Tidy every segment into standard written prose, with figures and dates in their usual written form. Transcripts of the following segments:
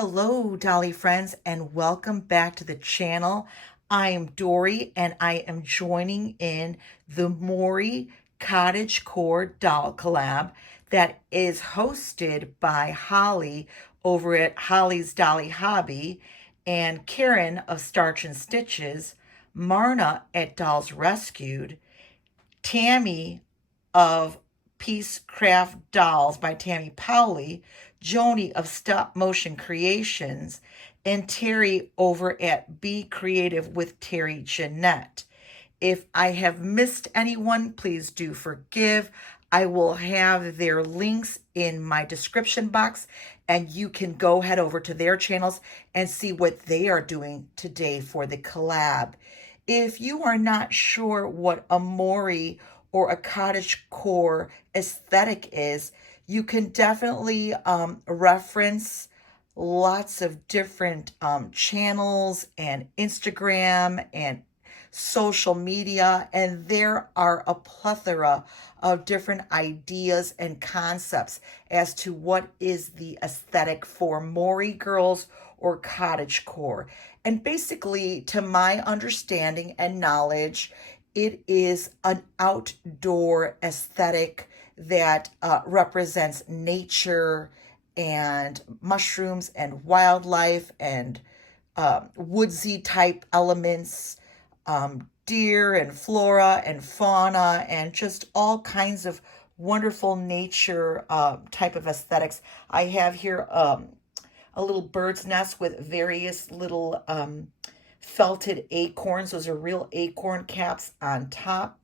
Hello, Dolly friends, and welcome back to the channel. I am Dory, and I am joining in the Mori Cottage Core doll collab that is hosted by Holly over at Holly's Dolly Hobby, and Karen of Starch and Stitches, Marna at Dolls Rescued, Tammy of Peace Craft Dolls by Tammy Powley, Joni of Stop Motion Creations, and Terry over at Be Creative with Terry Jeanette. If I have missed anyone, please do forgive. I will have their links in my description box, and you can go head over to their channels and see what they are doing today for the collab. If you are not sure what a Mori or a cottage core aesthetic is, you can definitely reference lots of different channels and Instagram and social media, and there are a plethora of different ideas and concepts as to what is the aesthetic for Mori girls or cottage core. And basically, to my understanding and knowledge, it is an outdoor aesthetic that represents nature and mushrooms and wildlife and woodsy type elements, deer and flora and fauna, and just all kinds of wonderful nature type of aesthetics. I have here a little bird's nest with various little felted acorns. Those are real acorn caps on top.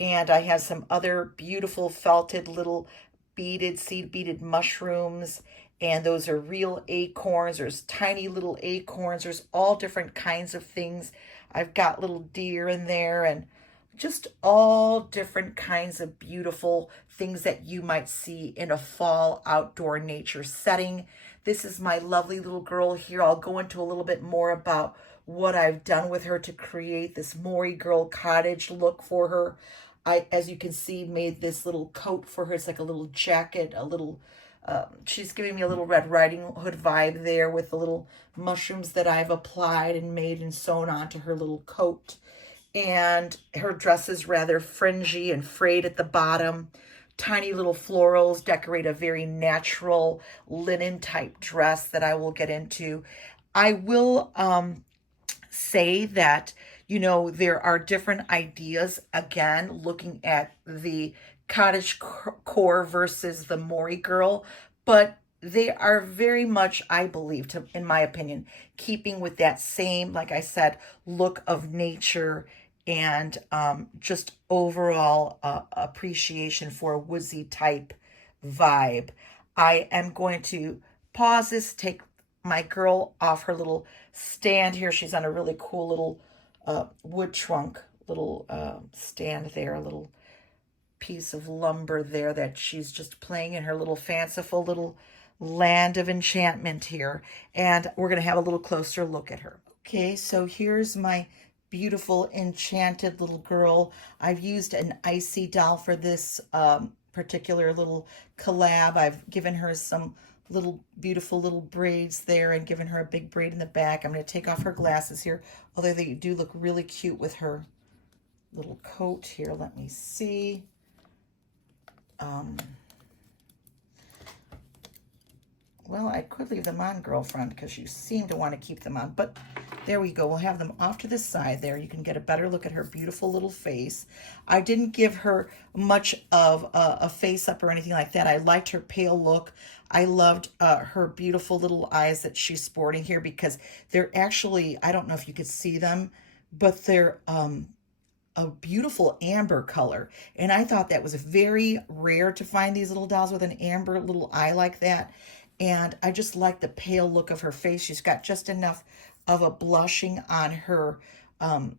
And I have some other beautiful felted little beaded, seed beaded mushrooms. And those are real acorns. There's tiny little acorns. There's all different kinds of things. I've got little deer in there and just all different kinds of beautiful things that you might see in a fall outdoor nature setting. This is my lovely little girl here. I'll go into a little bit more about what I've done with her to create this Mori girl cottage look for her. I, as you can see, made this little coat for her. It's like a little jacket, a little, she's giving me a little Red Riding Hood vibe there with the little mushrooms that I've applied and made and sewn onto her little coat. And her dress is rather fringy and frayed at the bottom. Tiny little florals decorate a very natural linen type dress that I will get into. I will say that, you know, there are different ideas, again, looking at the cottage core versus the Mori girl, but they are very much, I believe, in my opinion, keeping with that same, like I said, look of nature and just overall appreciation for a woodsy type vibe. I am going to pause this, take my girl off her little stand here. She's on a really cool little wood trunk, little stand there, a little piece of lumber there that she's just playing in her little fanciful little land of enchantment here. And we're going to have a little closer look at her. Okay, so here's my beautiful enchanted little girl. I've used an icy doll for this particular little collab. I've given her some little beautiful little braids there and given her a big braid in the back. I'm going to take off her glasses here, although they do look really cute with her little coat here. Let me see. Well, I could leave them on, girlfriend, because you seem to want to keep them on. But there we go. We'll have them off to the side there. You can get a better look at her beautiful little face. I didn't give her much of a face up or anything like that. I liked her pale look. I loved her beautiful little eyes that she's sporting here because they're actually, I don't know if you could see them, but they're a beautiful amber color. And I thought that was very rare to find these little dolls with an amber little eye like that. And I just like the pale look of her face. She's got just enough of a blushing on her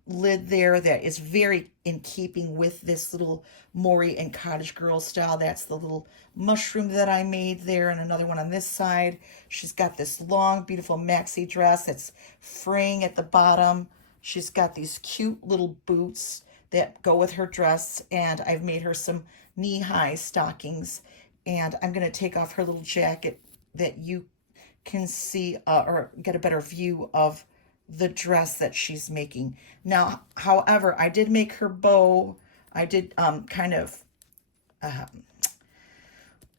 lid there that is very in keeping with this little Mori and cottage girl style. That's the little mushroom that I made there, and another one on this side. She's got this long, beautiful maxi dress that's fraying at the bottom. She's got these cute little boots that go with her dress, and I've made her some knee-high stockings. And I'm going to take off her little jacket that you can see or get a better view of the dress that she's making. Now, however, I did make her bow. I did kind of,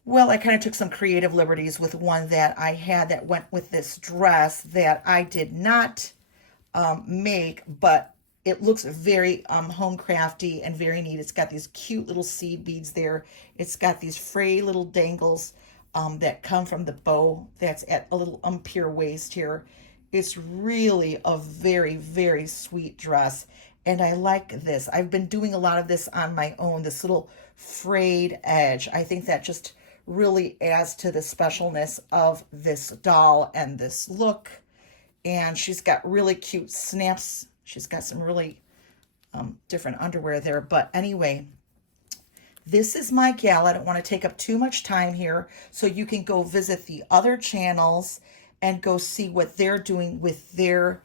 well, I kind of took some creative liberties with one that I had that went with this dress that I did not make, but it looks very home crafty and very neat. It's got these cute little seed beads there. It's got these fray little dangles that come from the bow that's at a little umpire waist here. It's really a very, very sweet dress. And I like this. I've been doing a lot of this on my own, this little frayed edge. I think that just really adds to the specialness of this doll and this look. And she's got really cute snaps. She's got some really different underwear there. But anyway, this is my gal. I don't want to take up too much time here. So you can go visit the other channels and go see what they're doing with their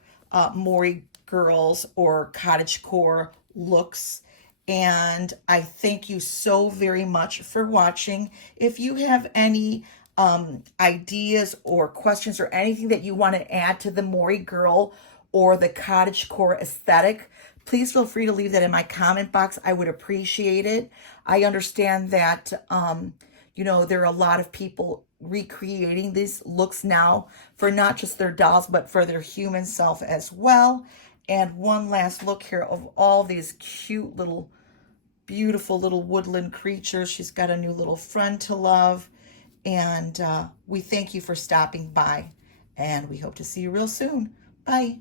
Mori girls or cottagecore looks. And I thank you so very much for watching. If you have any ideas or questions or anything that you want to add to the Mori girl or the cottagecore aesthetic, please feel free to leave that in my comment box. I would appreciate it. I understand that, you know, there are a lot of people recreating these looks now for not just their dolls, but for their human self as well. And one last look here of all these cute little, beautiful little woodland creatures. She's got a new little friend to love. And we thank you for stopping by. And we hope to see you real soon. Bye.